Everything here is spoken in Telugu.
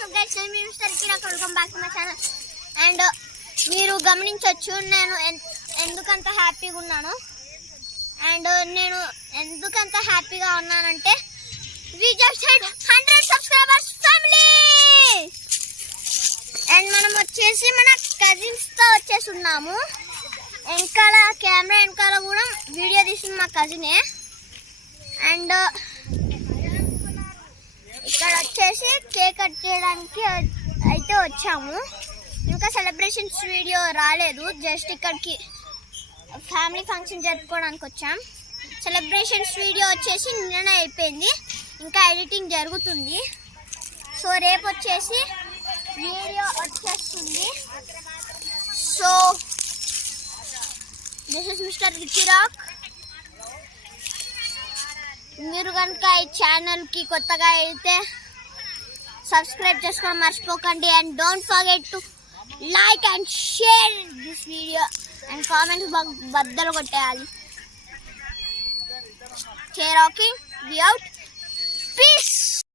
సో గైస్ నేను మీ mister Kirak welcome back to my channel. And మీరు గమనించవచ్చు నేను ఎందుకంత హ్యాపీగా ఉన్నాను. అండ్ నేను ఎందుకంత హ్యాపీగా ఉన్నానంటే we just hit 100 subscribers family. And మనం వచ్చేసి మన కజిన్స్తో వచ్చేసి ఉన్నాము. వెనకాల కెమెరా వెనకాల కూడా వీడియో తీసింది మా కజినే. అండ్ ఇక్కడ వచ్చేసి కేక్ కట్ చేయడానికి అయితే వచ్చాము. ఇంకా సెలబ్రేషన్స్ వీడియో రాలేదు, జస్ట్ ఇక్కడికి ఫ్యామిలీ ఫంక్షన్ జరుపుకోవడానికి వచ్చాం. సెలబ్రేషన్స్ వీడియో వచ్చేసి నిన్ననే అయిపోయింది, ఇంకా ఎడిటింగ్ జరుగుతుంది. సో రేపు వచ్చేసి వీడియో వచ్చేస్తుంది. సో దిస్ ఇస్ మిస్టర్ కిరాక్. మీరు కనుక ఈ ఛానల్కి కొత్తగా అయితే సబ్స్క్రైబ్ చేసుకోవడం మర్చిపోకండి. And don't forget to like and share this video and comments బద్దలు కొట్టేయాలి. Cherokee, we out. Peace.